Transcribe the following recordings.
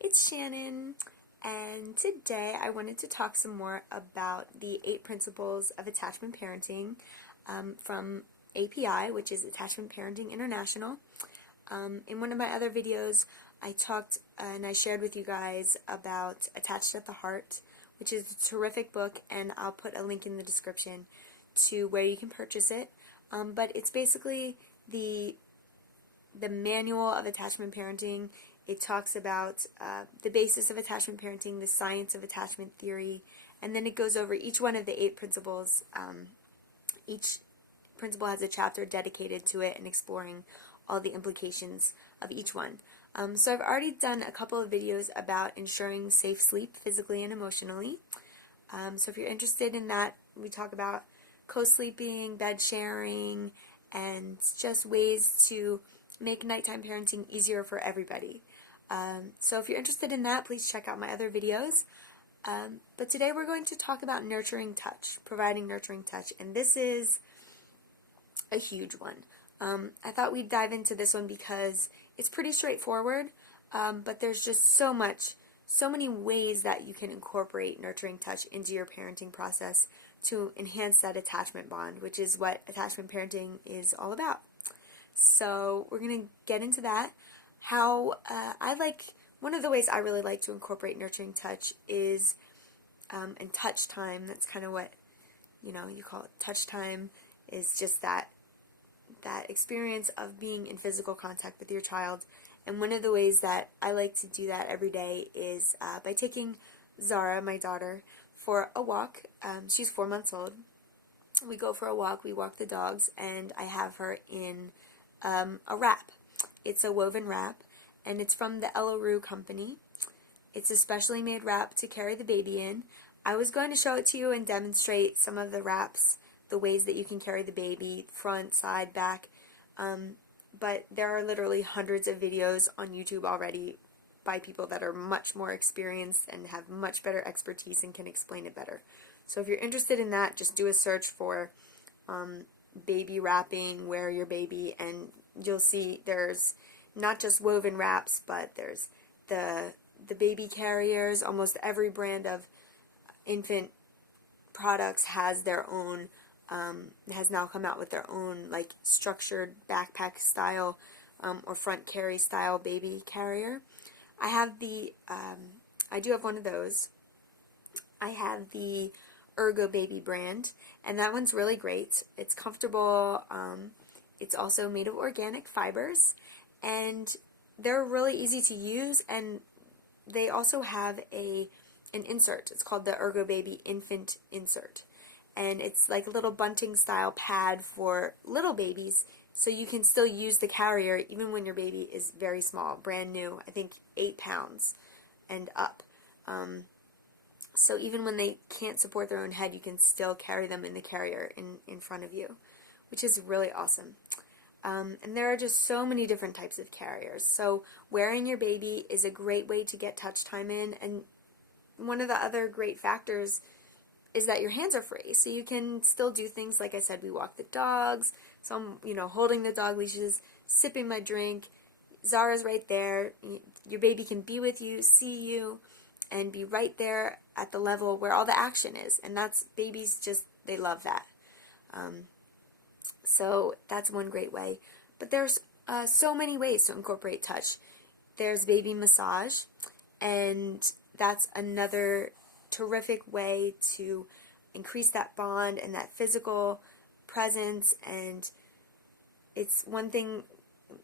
it's Shannon, and today I wanted to talk some more about the 8 principles of attachment parenting from API, which is Attachment Parenting International. In one of my other videos, I talked and I shared with you guys about Attached at the Heart, which is a terrific book, and I'll put a link in the description to where you can purchase it. But it's basically the manual of attachment parenting. It talks about the basis of attachment parenting, the science of attachment theory, and then it goes over each one of the 8 principles. Each principle has a chapter dedicated to it and exploring all the implications of each one. So I've already done a couple of videos about ensuring safe sleep physically and emotionally. So if you're interested in that, we talk about co-sleeping, bed sharing, and just ways to make nighttime parenting easier for everybody. So if you're interested in that, please check out my other videos. But today we're going to talk about nurturing touch, providing nurturing touch, and this is a huge one. I thought we'd dive into this one because it's pretty straightforward, but there's just so many ways that you can incorporate nurturing touch into your parenting process to enhance that attachment bond, which is what attachment parenting is all about. So we're going to get into that. One of the ways I really like to incorporate nurturing touch is and touch time. That's kind of what you call it. Touch time is just that experience of being in physical contact with your child. And one of the ways that I like to do that every day is by taking Zara, my daughter, for a walk. She's 4 months old. We go for a walk, we walk the dogs, and I have her in a wrap. It's a woven wrap, and it's from the Ellaroo company. It's a specially made wrap to carry the baby in. I was going to show it to you and demonstrate some of the wraps, the ways that you can carry the baby, front, side, back, but there are literally hundreds of videos on YouTube already by people that are much more experienced and have much better expertise and can explain it better. So if you're interested in that, just do a search for baby wrapping, wear your baby, and you'll see there's not just woven wraps, but there's the baby carriers. Almost every brand of infant products has their own, has now come out with their own like structured backpack style or front carry style baby carrier. I do have one of those. I have the Ergo Baby brand, and that one's really great. It's comfortable. It's also made of organic fibers, and they're really easy to use, and they also have an insert. It's called the Ergo Baby Infant Insert, and it's like a little bunting style pad for little babies, so you can still use the carrier even when your baby is very small, brand new, I think 8 pounds and up. So even when they can't support their own head, you can still carry them in the carrier in front of you, which is really awesome. And there are just so many different types of carriers. So wearing your baby is a great way to get touch time in, and one of the other great factors is that your hands are free, so you can still do things like I said. We walk the dogs, so I'm holding the dog leashes, sipping my drink. Zara's right there. Your baby can be with you, see you, and be right there at the level where all the action is, and that's babies they love that. So that's one great way. But there's so many ways to incorporate touch. There's baby massage, and that's another terrific way to increase that bond and that physical presence. And it's one thing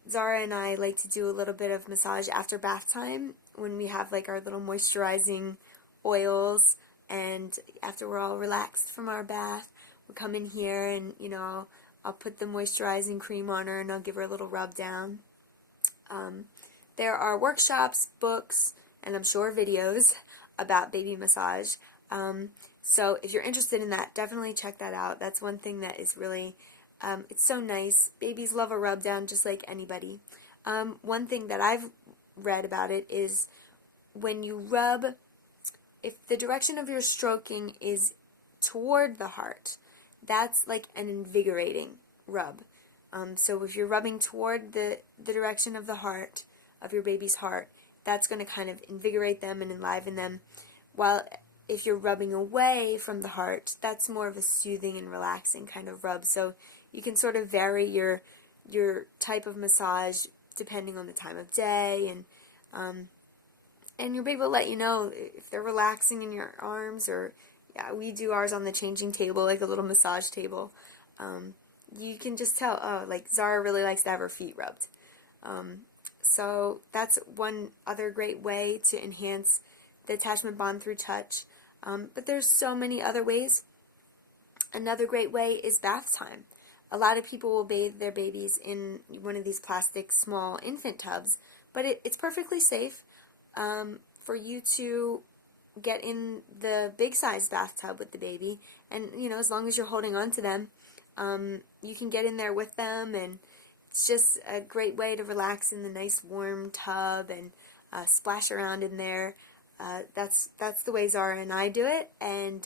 Zara and I like to do a little bit of massage after bath time when we have like our little moisturizing oils, and after we're all relaxed from our bath, we'll come in here and I'll put the moisturizing cream on her and I'll give her a little rub down. There are workshops, books, and I'm sure videos about baby massage. So if you're interested in that, definitely check that out. That's one thing that is really, it's so nice. Babies love a rub down just like anybody. One thing that I've read about it is when you rub, if the direction of your stroking is toward the heart, that's like an invigorating rub. So if you're rubbing toward the direction of the heart, of your baby's heart, that's going to kind of invigorate them and enliven them. While if you're rubbing away from the heart, that's more of a soothing and relaxing kind of rub. So you can sort of vary your type of massage depending on the time of day, and your baby will let you know if they're relaxing in your arms, or yeah, we do ours on the changing table, like a little massage table. You can just tell, oh, like Zara really likes to have her feet rubbed. So that's one other great way to enhance the attachment bond through touch. But there's so many other ways. Another great way is bath time. A lot of people will bathe their babies in one of these plastic small infant tubs, but it's perfectly safe for you to get in the big size bathtub with the baby, and as long as you're holding on to them, you can get in there with them, and it's just a great way to relax in the nice warm tub and splash around in there. That's the way Zara and I do it, and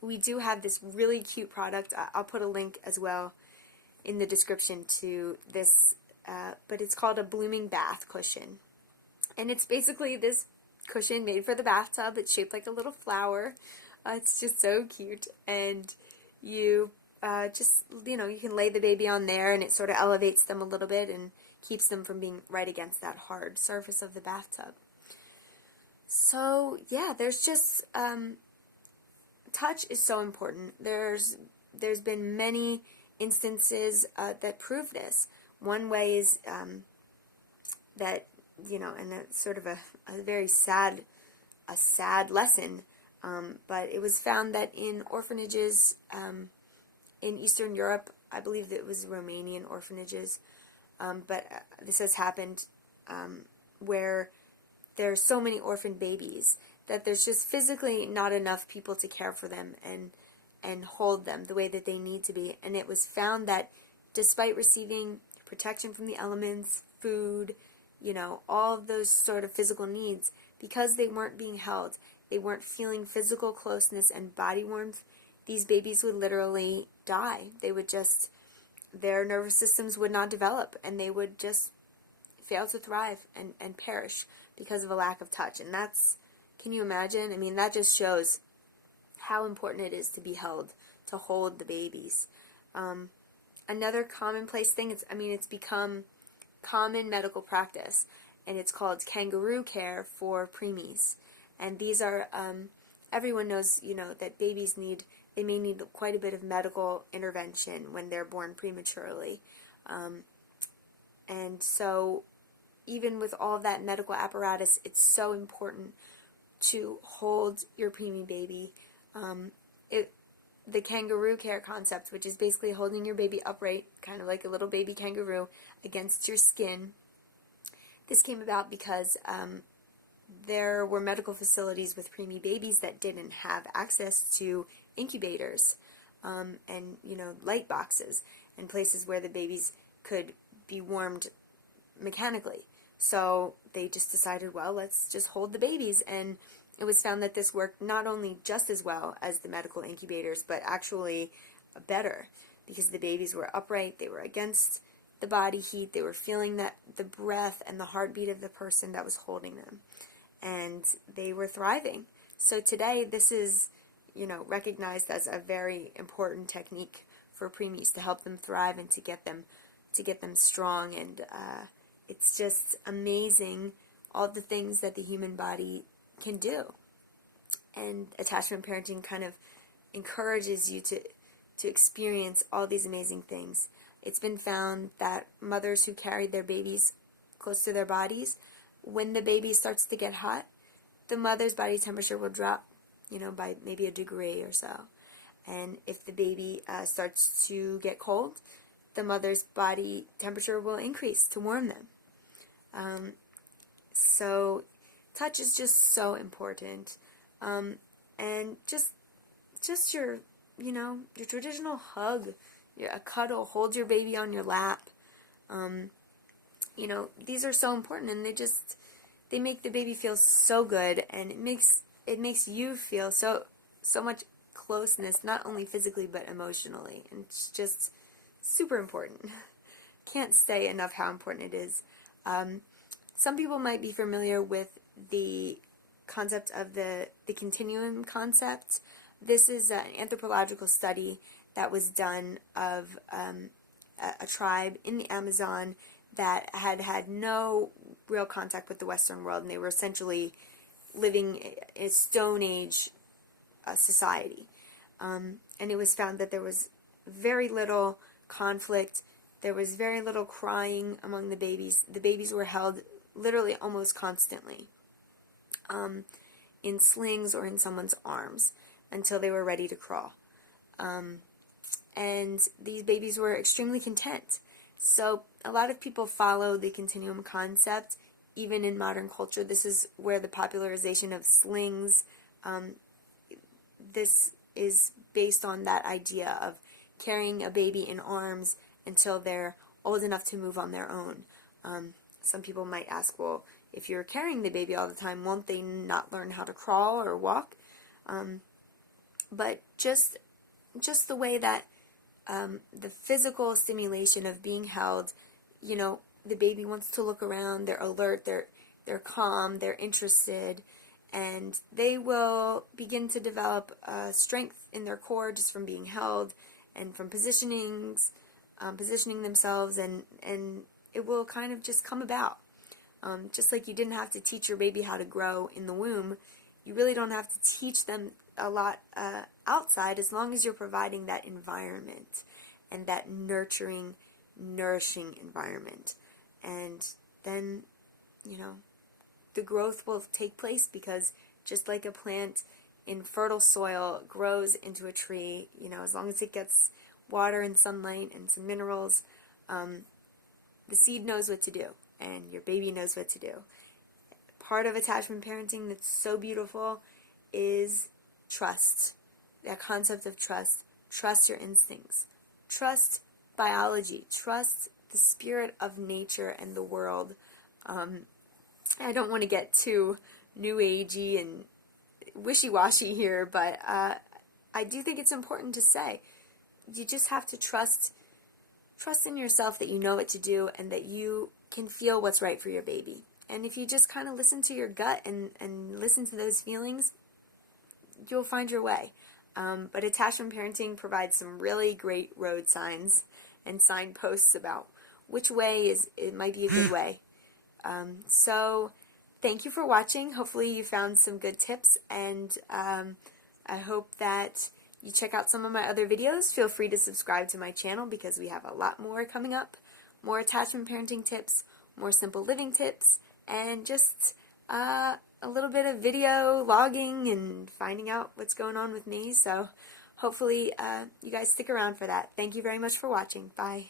we do have this really cute product. I'll put a link as well in the description to this, but it's called a blooming bath cushion. And it's basically this cushion made for the bathtub. It's shaped like a little flower. It's just so cute. And you you can lay the baby on there, and it sort of elevates them a little bit and keeps them from being right against that hard surface of the bathtub. So, yeah, there's just, touch is so important. There's been many instances that prove this. One way is that, and it's sort of a very sad lesson, but it was found that in orphanages in Eastern Europe, I believe that it was Romanian orphanages, but this has happened where there's so many orphan babies that there's just physically not enough people to care for them and hold them the way that they need to be. And it was found that despite receiving protection from the elements, food, all of those sort of physical needs, because they weren't being held, they weren't feeling physical closeness and body warmth, these babies would literally die. Their nervous systems would not develop, and they would just fail to thrive and perish because of a lack of touch. And can you imagine? I mean, that just shows how important it is to be held, to hold the babies. Another commonplace thing, it's become common medical practice, and it's called kangaroo care for preemies. And these are, everyone knows, that babies may need quite a bit of medical intervention when they're born prematurely. And so, even with all of that medical apparatus, it's so important to hold your preemie baby. The kangaroo care concept, which is basically holding your baby upright, kind of like a little baby kangaroo, against your skin. This came about because there were medical facilities with preemie babies that didn't have access to incubators and light boxes and places where the babies could be warmed mechanically. So they just decided, well, let's just hold the babies, and it was found that this worked not only just as well as the medical incubators, but actually better, because the babies were upright, they were against the body heat, they were feeling the breath and the heartbeat of the person that was holding them, and they were thriving. So today, this is, recognized as a very important technique for preemies to help them thrive and to get them strong, and it's just amazing all the things that the human body can do. And attachment parenting kind of encourages you to experience all these amazing things. It's been found that mothers who carried their babies close to their bodies, when the baby starts to get hot, the mother's body temperature will drop, by maybe a degree or so. And if the baby starts to get cold, the mother's body temperature will increase to warm them. So touch is just so important. And just your traditional hug, a cuddle, hold your baby on your lap. These are so important, and they make the baby feel so good, and it makes you feel so much closeness, not only physically but emotionally, and it's just super important. Can't say enough how important it is. some people might be familiar with the concept of the continuum concept. This is an anthropological study that was done of a tribe in the Amazon that had no real contact with the Western world, and they were essentially living in a Stone Age society. And it was found that there was very little conflict, there was very little crying among the babies. The babies were held literally almost constantly in slings or in someone's arms until they were ready to crawl. And these babies were extremely content. So a lot of people follow the continuum concept even in modern culture. This is where the popularization of slings, this is based on that idea of carrying a baby in arms until they're old enough to move on their own. Some people might ask, well, if you're carrying the baby all the time, won't they not learn how to crawl or walk? But just the way that the physical stimulation of being held, you know, the baby wants to look around, they're alert, they're calm, they're interested, and they will begin to develop strength in their core just from being held and from positioning themselves, and it will kind of just come about. Just like you didn't have to teach your baby how to grow in the womb, you really don't have to teach them a lot outside, as long as you're providing that environment and that nurturing, nourishing environment. And then, you know, the growth will take place, because just like a plant in fertile soil grows into a tree, you know, as long as it gets water and sunlight and some minerals, the seed knows what to do, and your baby knows what to do. Part of attachment parenting that's so beautiful is trust. That concept of trust. Trust your instincts. Trust biology. Trust the spirit of nature and the world. I don't want to get too new agey and wishy-washy here, but I do think it's important to say you just have to trust in yourself that you know what to do and that you can feel what's right for your baby. And if you just kind of listen to your gut and listen to those feelings, you'll find your way. But attachment parenting provides some really great road signs and signposts about which way it might be a good way. So thank you for watching. Hopefully you found some good tips, and I hope that you check out some of my other videos. Feel free to subscribe to my channel, because we have a lot more coming up. More attachment parenting tips, more simple living tips, and just a little bit of video logging and finding out what's going on with me. So hopefully you guys stick around for that. Thank you very much for watching. Bye.